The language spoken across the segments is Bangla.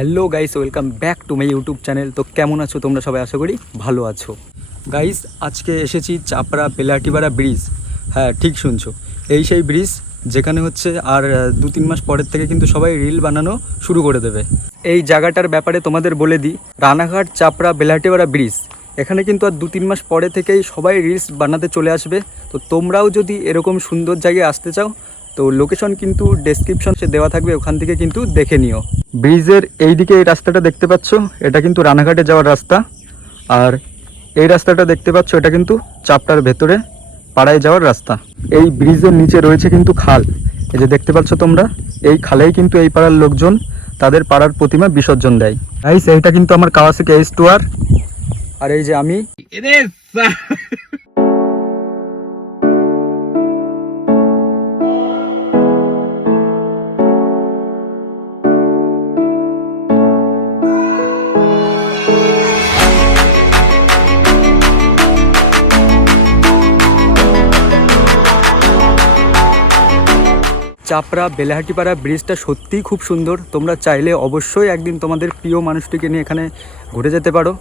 Hello guys, welcome back to my YouTube channel. তো কেমন আছো তোমরা সবাই? আশা করি ভালো আছো। গাইস, আজকে এসেছি চাপড়া বেলাটিপাড়া ব্রিজ। হ্যাঁ, ঠিক শুনছো, এই সেই ব্রিজ যেখানে হচ্ছে আর 2-3 মাস পরের থেকে কিন্তু সবাই রিল বানানো শুরু করে দেবে। এই জায়গাটার ব্যাপারে তোমাদের বলে দিই, রানাঘাট চাপড়া বেলাটিপাড়া ব্রিজ, এখানে কিন্তু আর 2-3 মাস পরে থেকেই সবাই রিলস বানাতে চলে আসবে। তো তোমরাও যদি এরকম সুন্দর জায়গায় আসতে চাও তো লোকেশন কিন্তু ডেসক্রিপশনে দেওয়া থাকবে, ওখান থেকে কিন্তু দেখে নিও। ব্রিজের এই দিকে এই রাস্তাটা দেখতে পাচ্ছ, এটা কিন্তু রানাঘাটে যাওয়ার রাস্তা। আর এই রাস্তাটা দেখতে পাচ্ছ, এটা কিন্তু চাপটার ভেতরে পাড়ায় যাওয়ার রাস্তা। এই ব্রিজের নিচে রয়েছে কিন্তু খাল, এই যে দেখতে পাচ্ছ তোমরা, এই খালেই কিন্তু এই পাড়ার লোকজন তাদের পাড়ার প্রতিমা বিসর্জন দেয়। গাইস, এইটা কিন্তু আমার কাওয়াসাকি H2R, আর এই যে আমি। চাপড়া বেলাহাটিপাড়া ব্রিজটা সত্যিই খুব সুন্দর। তোমরা চাইলে অবশ্যই একদিন তোমাদের প্রিয় মানুষটিকে নিয়ে এখানে ঘুরে যেতে পারো।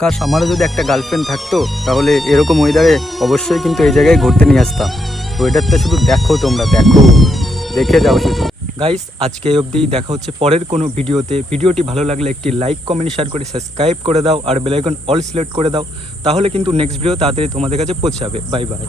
কাশ আমারও যদি একটা গার্লফ্রেন্ড থাকতো তাহলে এরকম ওয়েদারে অবশ্যই কিন্তু এই জায়গায় ঘুরতে নিয়ে আসতাম। ওয়েদারটা শুধু দেখো, তোমরা দেখো, দেখে যাও শুধু। গাইস, আজকে এই অবধি, দেখা হচ্ছে পরের কোনো ভিডিওতে। ভিডিওটি ভালো লাগলে একটি লাইক, কমেন্ট, শেয়ার করে সাবস্ক্রাইব করে দাও আর বেল আইকন অল সিলেক্ট করে দাও, তাহলে কিন্তু নেক্সট ভিডিও তাড়াতাড়ি তোমাদের কাছে পৌঁছে যাবে। Bye bye.